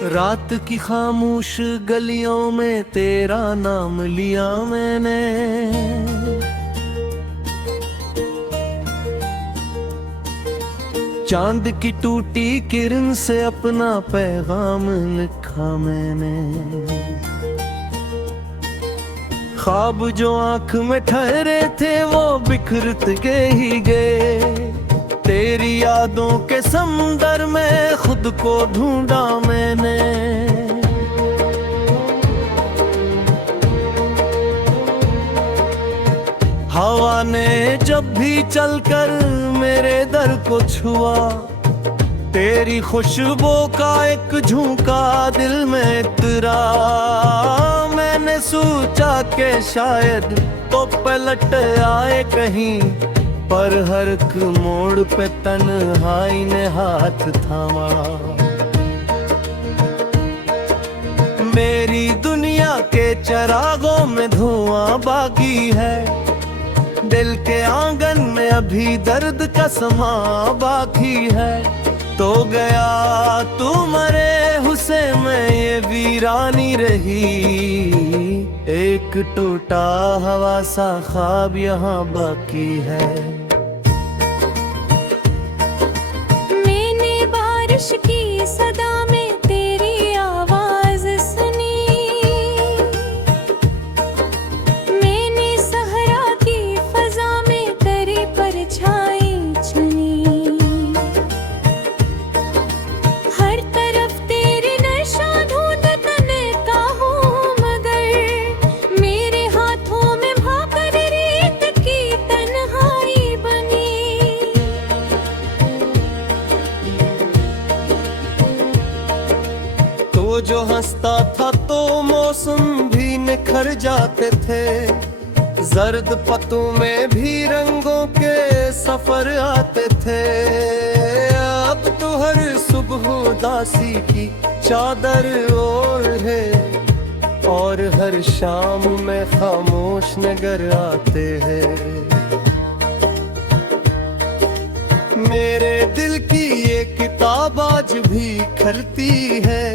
रात की खामोश गलियों में तेरा नाम लिया मैंने, चांद की टूटी किरण से अपना पैगाम लिखा मैंने। ख्वाब जो आंख में ठहरे थे वो बिखरत के ही गए, तेरी यादों के समुंदर में खुद को ढूंढा मैंने। हवा ने जब भी चलकर मेरे दर को छुआ, तेरी खुशबू का एक झोंका दिल में उतरा। मैंने सोचा कि शायद तो पलट आए कहीं, पर हर एक मोड़ पे तन्हाई ने हाथ थामा। मेरी दुनिया के चिरागों में धुआं बाकी है, दिल के आंगन में अभी दर्द का समा बाकी है। तो गया तू मरे हुसे में ये वीरानी रही, एक टूटा हवा सा ख्वाब यहाँ बाकी है। मैंने बारिश की सदा में तेरी आवाज सुनी, मैंने सहरा की फजा में तेरी परछाई चुनी। हर तरफ तेरे नशा ढूंढ तने का हूँ, मगर मेरे हाथों में भाकर रेत की तन्हाई बनी। तो जो हंसता था तो मौसम भी निखर जाते थे, जर्द पत्तों में भी रंगों के सफर आते थे। अब तो हर सुबह उदासी की चादर ओढ़े, और हर शाम में खामोश नगर आते हैं। मेरे दिल की ये किताब आज भी खलती है,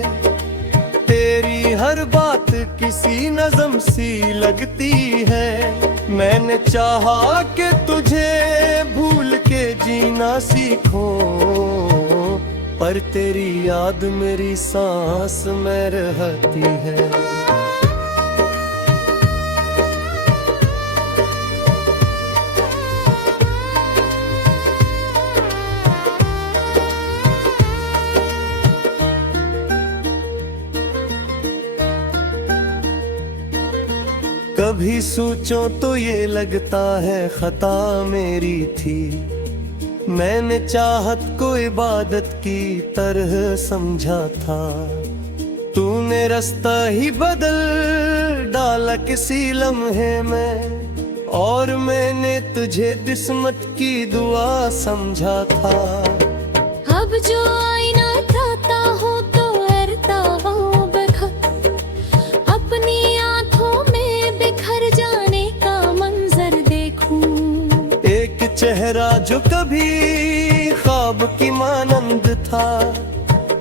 तेरी हर बात किसी नज़म सी लगती है। मैंने चाहा कि तुझे भूल के जीना सीखूं, पर तेरी याद मेरी सांस में रहती है। कभी सोचो तो ये लगता है खता मेरी थी, मैंने चाहत को इबादत की तरह समझा था। तूने रास्ता ही बदल डाला किसी लम्हे में, और मैंने तुझे किस्मत की दुआ समझा था। अब जो आईना चाहता हो तो हरता हो बखत, अपनी आंखों में बिखर जाने का मंजर देखूं। एक चेहरा जो कभी ख्वाब की मानंद था,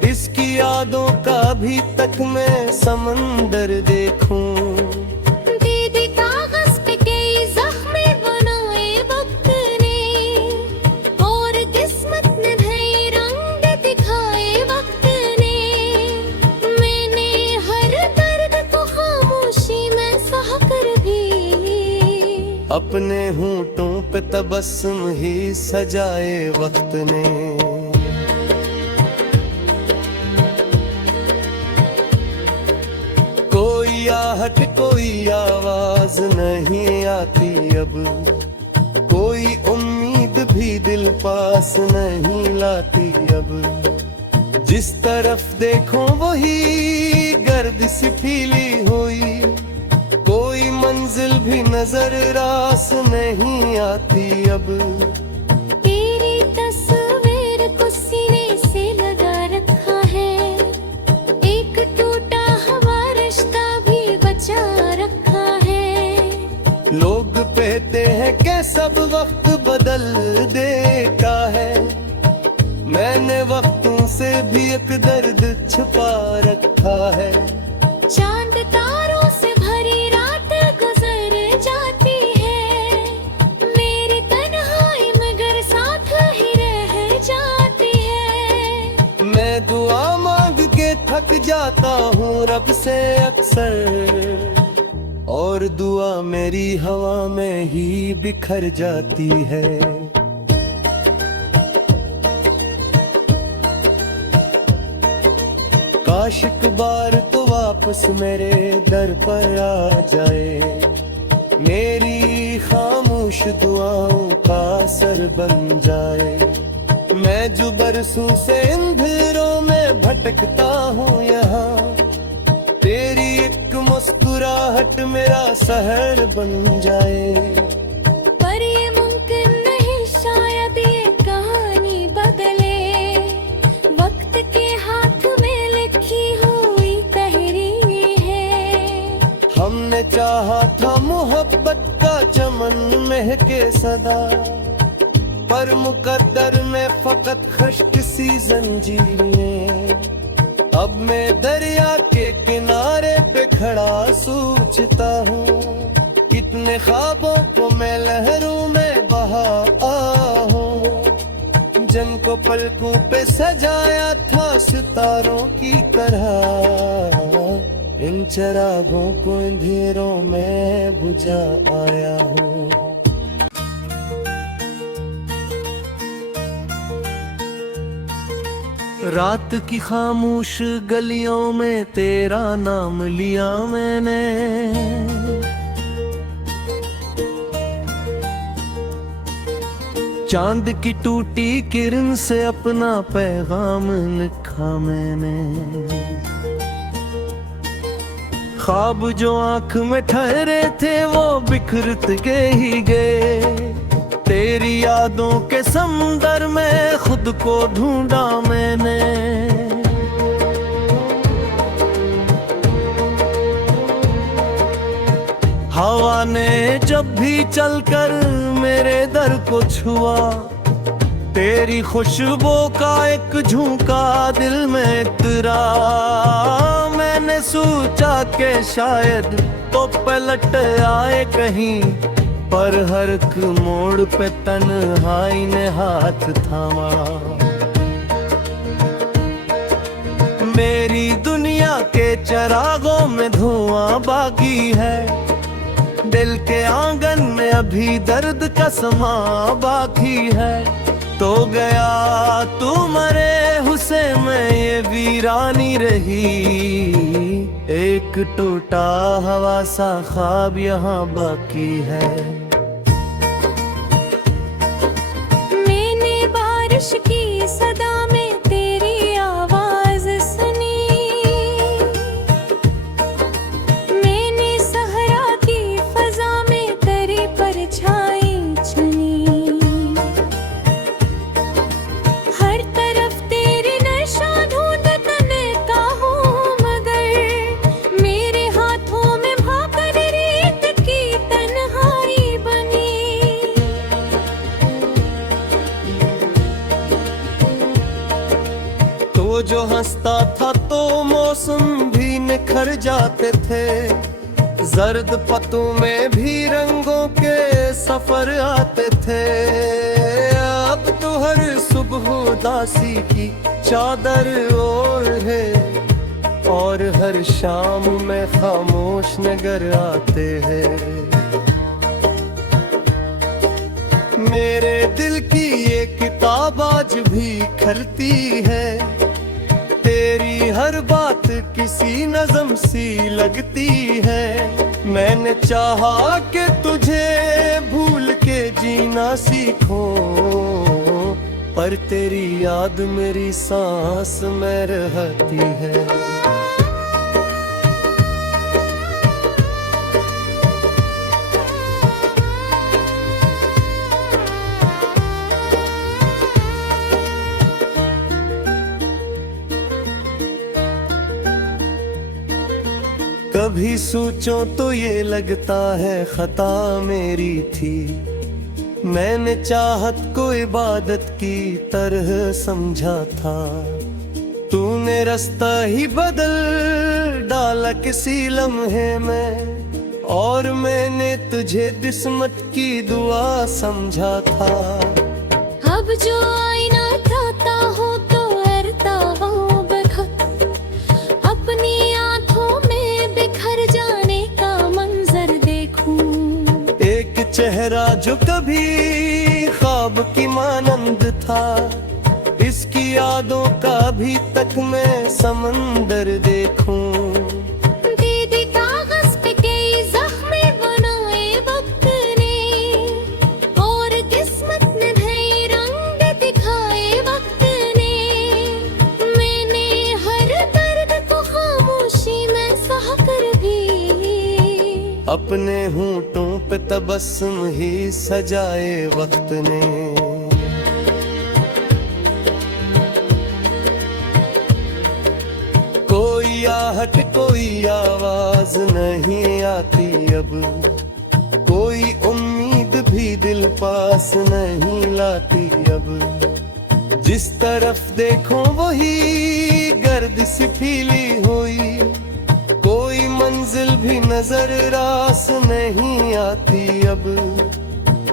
इसकी यादों का अभी तक मैं समंदर देखूं। दीदी कागज पे कई जख्मे बनाए वक्त ने, और किस्मत ने नए रंग दिखाए वक्त ने। मैंने हर दर्द को खामोशी में सहा कर भी, अपने होंठों पे तबस्सुम ही सजाए वक्त ने। कोई आहट कोई आवाज नहीं आती अब, कोई उम्मीद भी दिल पास नहीं लाती अब। जिस तरफ देखो वही गर्द सी फीली हुई, कोई मंजिल भी नजर रास नहीं आती अब। तेरी तस्वीर को सीने से लगा रखा है, एक टूटा हुआ रिश्ता भी बचा रखा है। लोग कहते हैं कि सब वक्त बदल देता है, मैंने वक्तों से भी एक दर्द छुपा रखा है। चांद तारों से भरी रात गुजर जाती है, मेरी तन्हाई मगर साथ ही रह जाती है। मैं दुआ मांग के थक जाता हूँ रब से अक्सर, और दुआ मेरी हवा में ही बिखर जाती है। काश एक बार तो वापस मेरे दर पर आ जाए, मेरी खामोश दुआओं का असर बन जाए। मैं जो बरसों से अंधेरों में भटकता हूँ यहाँ, तेरी एक मुस्कुराहट मेरा सहर बन जाए। पर ये मुमकिन नहीं शायद ये कहानी बदले, वक्त के हाथ में लिखी हुई तहरीर है। हमने चाहा था मोहब्बत का चमन महके सदा, पर मुकद्दर में फकत खुश्क सी जंजीरें। अब मैं दरिया के किनारे पे खड़ा सोचता हूँ, कितने ख्वाबों को मैं लहरों में बहा हूँ, जिनको पलकों पे सजाया था सितारों की तरह। इन चिरागों को अंधेरों में बुझा आया हूँ। रात की खामोश गलियों में तेरा नाम लिया मैंने, चांद की टूटी किरण से अपना पैगाम लिखा मैंने। ख्वाब जो आंख में ठहरे थे वो बिखरत के ही गए, तेरी यादों के समंदर में खुद को ढूंढा मैंने। हवा ने जब भी चलकर मेरे दर को छुआ, तेरी खुशबू का एक झोंका दिल में इतरा। मैंने सोचा कि शायद तो पलट आए कहीं, पर हर एक मोड़ पे तन्हाई ने हाथ थामा। मेरी दुनिया के चिरागों में धुआं बाकी है, दिल के आंगन में अभी दर्द का समा बाकी है। तो गया तू मरे हुसे में ये वीरानी रही, एक टूटा हवा सा ख्वाब यहाँ बाकी है। मैंने बारिश की सदा में तेरी आवाज सुनी, मैंने सहरा की फजा में तेरी परछाई चुनी। हर तरफ तेरी नशा ढूंढने का हूँ, मगर मेरे हाथों में भाकर रेत की तन्हाई बनी। तो जो हंसता था तो मौसम भी निखर जाते थे, जर्द पत्तों में भी रंगों के सफर आते थे। अब तो हर सुबह उदासी की चादर ओढ़ है, और हर शाम में खामोश नगर आते हैं। मेरे दिल की ये किताब आज भी खलती है, तेरी हर बात किसी नज़म सी लगती है। मैंने चाहा कि तुझे भूल के जीना सीखूं, पर तेरी याद मेरी सांस में रहती है। कभी सोचो तो ये लगता है खता मेरी थी, मैंने चाहत को इबादत की तरह समझा था। तूने रास्ता ही बदल डाला किसी लम्हे में, और मैंने तुझे किस्मत की दुआ समझा था। अब जो आईना चाहता हूँ तो ऐरता हूँ बेखुद, अपनी आंखों में बिखर जाने का मंजर देखूं। एक चेहरा जो कभी ख्वाब की मानंद था, इसकी यादों का भी तक मैं समंदर देखूं। दीदी कागज पे कई जख्मे बनाए वक्त ने, और किस्मत ने नए रंग दिखाए वक्त ने। मैंने हर दर्द को खामोशी में सह कर भी अपने होंठों पे तबस्सुम ही सजाए वक्त ने। कोई आहट कोई आवाज नहीं आती अब, कोई उम्मीद भी दिल पास नहीं लाती अब। जिस तरफ देखो वही गर्द सी फीली हुई, कोई मंजिल भी नजर रास नहीं आती अब।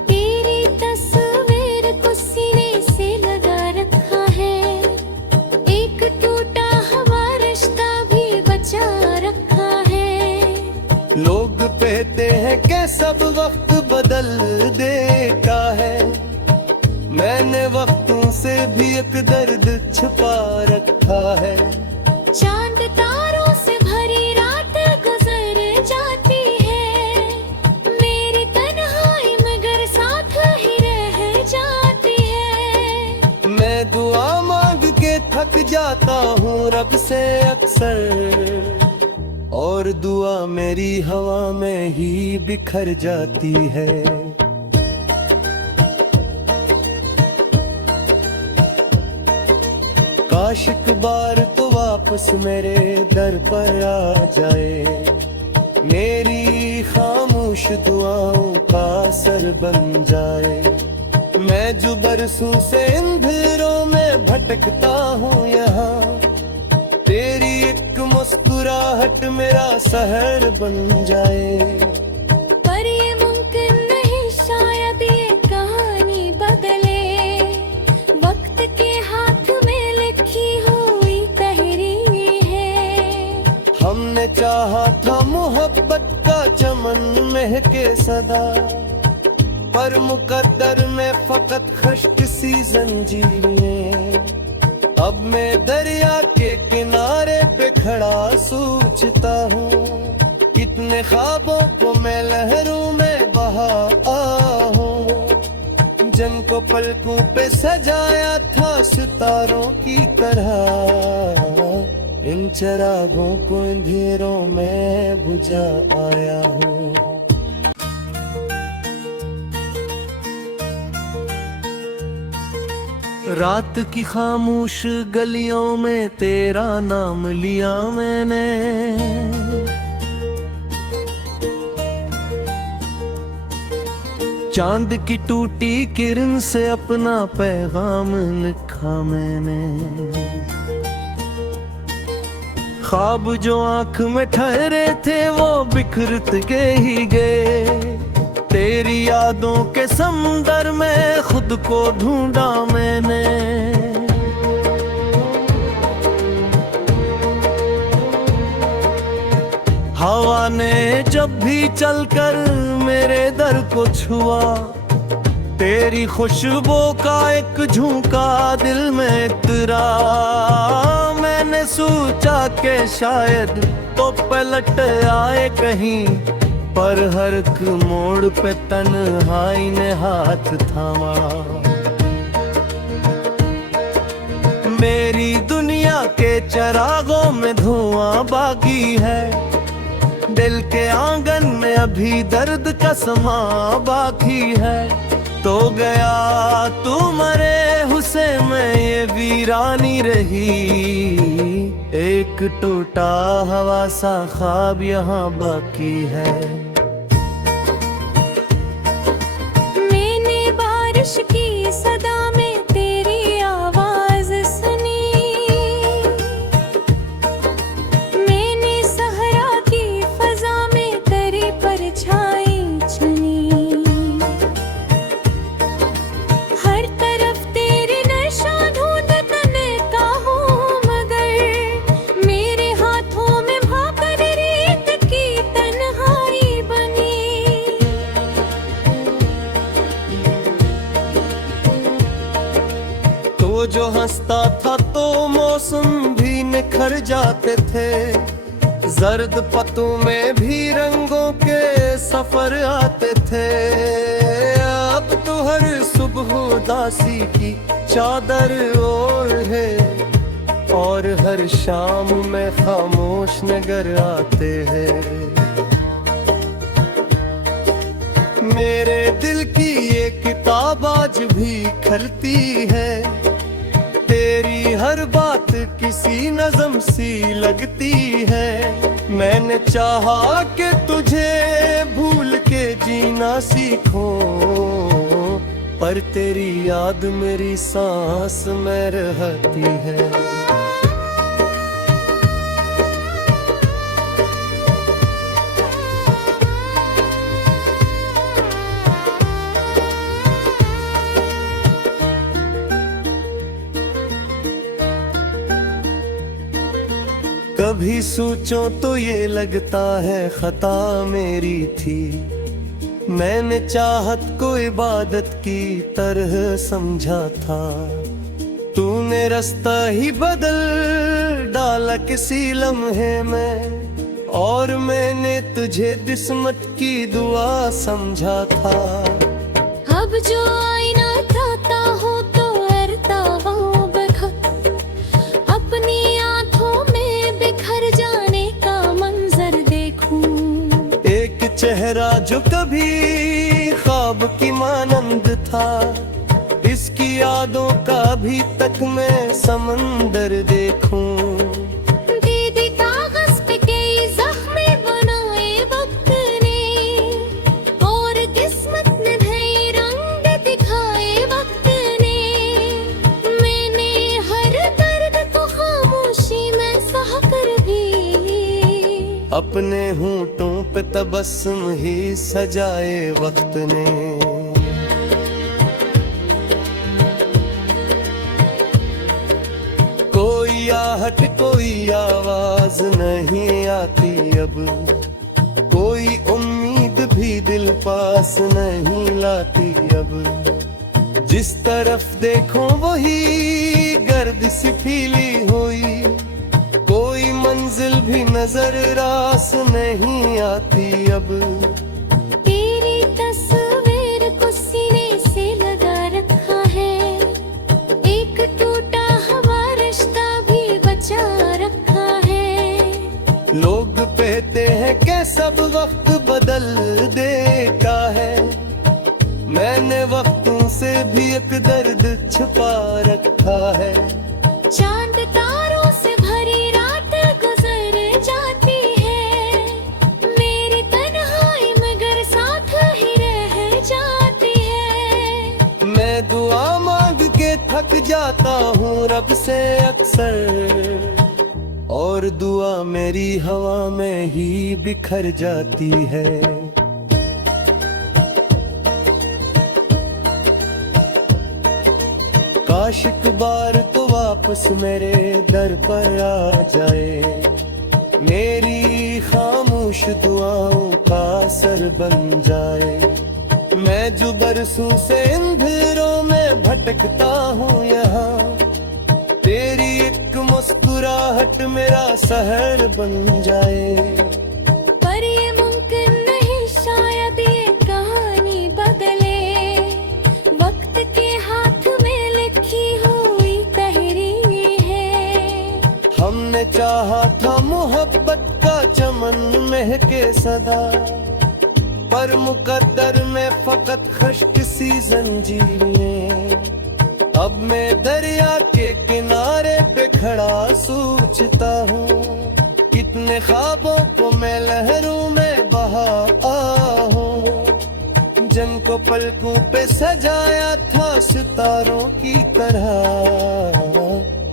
तेरी तस्वीर को सीने से लगा रखा है, एक टूटा हुआ रिश्ता भी बचा रखा है। लोग कहते हैं कि सब वक्त बदल देता है, मैंने वक्तों से भी एक दर्द छुपा रखा है। चांद तारों से भरी रात गुजर जाती है, मेरी तन्हाई मगर साथ ही रह जाती है। मैं दुआ मांग के थक जाता हूँ रब से अक्सर, और दुआ मेरी हवा में ही बिखर जाती है। काश एक बार तो वापस मेरे दर पर आ जाए, मेरी खामोश दुआओं का असर बन जाए। मैं जो बरसों से अंधेरों में भटकता हूँ यहाँ, तेरी एक मुस्कुराहट मेरा सहर बन जाए। पर ये मुमकिन नहीं शायद ये कहानी बदले, वक्त के हाथ में लिखी हुई तहरीर है। हमने चाहा था मोहब्बत का चमन महके सदा, पर मुकद्दर में फकत खश्क सी जंजीरें। अब मैं दरिया के किनारे पे खड़ा सोचता हूँ, कितने ख्वाबों को मैं लहरों में बहा हूँ। जिनको पलकों पे सजाया था सितारों की तरह, इन चिरागों को अंधेरों में बुझा आया हूँ। रात की खामोश गलियों में तेरा नाम लिया मैंने, चांद की टूटी किरण से अपना पैगाम लिखा मैंने। ख्वाब जो आंख में ठहरे थे वो बिखरत के ही गए, तेरी यादों के समंदर में खुद को ढूंढा मैंने। हवा ने जब भी चलकर मेरे दर को छुआ, तेरी खुशबू का एक झोंका दिल में इतरा। मैंने सोचा कि शायद तो पलट आए कहीं, पर हर एक मोड़ पे तन्हाई ने हाथ थामा। मेरी दुनिया के चिरागों में धुआं बाकी है, दिल के आंगन में अभी दर्द का समा बाकी है। तो गया तू मरे हुसे में ये वीरानी रही, एक टूटा हवा सा ख्वाब यहाँ बाकी है। मैंने बारिश की सदा में तेरी आवाज सुनी, वो जो हंसता था तो मौसम भी निखर जाते थे, जर्द पत्तों में भी रंगों के सफर आते थे। अब तो हर सुबह उदासी की चादर ओढ़े और हर शाम में खामोश नजर आते हैं। मेरे दिल की ये किताब आज भी खलती है, तेरी हर बात किसी नज़म सी लगती है। मैंने चाहा कि तुझे भूल के जीना सीखूं, पर तेरी याद मेरी सांस में रहती है। कभी सोचो तो ये लगता है खता मेरी थी, मैंने चाहत को इबादत की तरह समझा था। तूने रास्ता ही बदल डाला किसी लम्हे में, और मैंने तुझे किस्मत की दुआ समझा था। अब जो आईना चाहता हो तो हरता हूँ बखत, अपनी आंखों में बिखर जाने का मंजर देखूं। एक चेहरा जो कभी ख्वाब की मानंद था, इसकी यादों का भी तक मैं समंदर देखूं। दीदी कागज पे कई जख्मे बनाए वक्त ने, और किस्मत ने नए रंग दिखाए वक्त ने। मैंने हर दर्द को खामोशी में सह कर भी अपने होंठों पे तबस्सुम ही सजाए वक्त ने। कोई आहट कोई आवाज नहीं आती अब, कोई उम्मीद भी दिल पास नहीं लाती अब। जिस तरफ देखो वही गर्द सी फीली हुई, कोई मंजिल भी नजर रास नहीं आती अब। तेरी तस्वीर को सीने से लगा रखा है, एक टूटा हुआ रिश्ता भी बचा रखा है। लोग कहते हैं कि सब वक्त बदल देता है, मैंने वक्तों से भी एक दर्द छुपा रखा है। चांद तारों से भरी रात गुजर जाती है, मेरी तन्हाई मगर साथ ही रह जाती है। मैं दुआ मांग के थक जाता हूँ रब से अक्सर, और दुआ मेरी हवा में ही बिखर जाती है। काश एक बार तो वापस मेरे दर पर आ जाए, मेरी खामोश दुआओं का असर बन जाए। मैं जो बरसों से अंधेरों में भटकता हूँ यहाँ, तेरी एक मुस्कुराहट मेरा सहर बन जाए। पर ये मुमकिन नहीं शायद ये कहानी बदले, वक्त के हाथ में लिखी हुई तहरीर है। हमने चाहा था मोहब्बत का चमन महके सदा, पर मुकद्दर में फकत खुश्क सी जंजीरें। अब मैं दरिया के किनारे पे खड़ा सोचता हूँ, कितने ख्वाबों को मैं लहरों में बहा हूँ, जिनको पलकों पे सजाया था सितारों की तरह।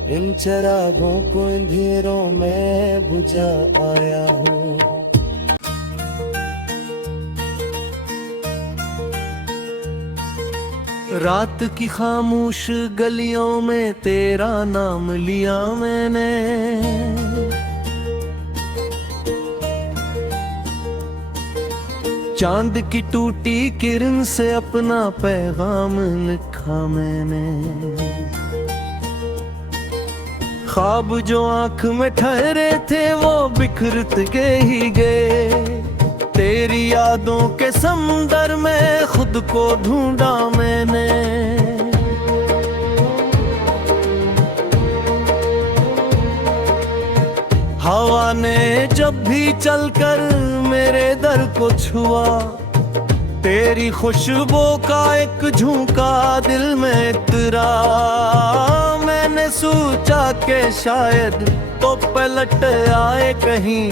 इन चिरागों को अंधेरों में बुझा आया हूँ। रात की खामोश गलियों में तेरा नाम लिया मैंने, चांद की टूटी किरण से अपना पैगाम लिखा मैंने। ख्वाब जो आंख में ठहरे थे वो बिखरत के ही गए। तेरी यादों के समंदर में खुद को ढूंढा मैंने। हवा ने जब भी चलकर मेरे दर को छुआ, तेरी खुशबू का एक झोंका दिल में इतरा। मैंने सोचा कि शायद तो पलट आए कहीं,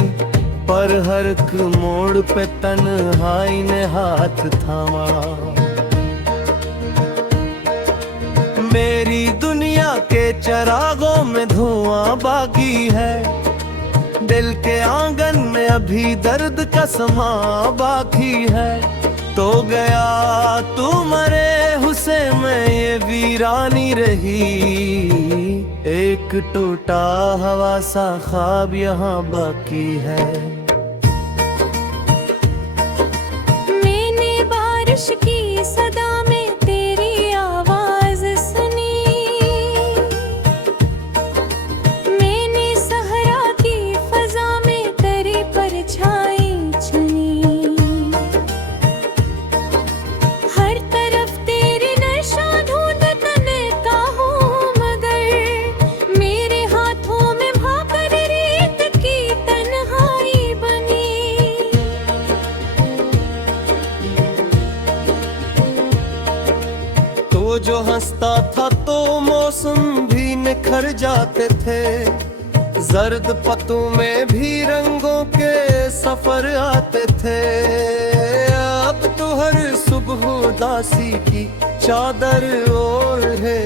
पर हर एक मोड़ पे तन्हाई ने हाथ थामा। मेरी दुनिया के चरागों में धुआं बाकी है, दिल के आंगन में अभी दर्द का समा बाकी है। तो गया तू मरे हुसे में ये वीरानी रही, एक टूटा हवा सा ख्वाब यहाँ बाकी है। मैंने बारिश की सदा में तेरी आवाज सुनी, मैंने सहरा की फजा में तेरी परछाई चुनी। हर तरफ तेरी नशा ढूंढने का हूँ, मगर मेरे हाथों में भाकर रेत की तन्हाई बनी। तो जो हंसता था तो मौसम भी निखर जाते थे, जर्द पत्तों में भी रंगों के सफर आते थे। अब तो हर सुबह उदासी की चादर ओढ़े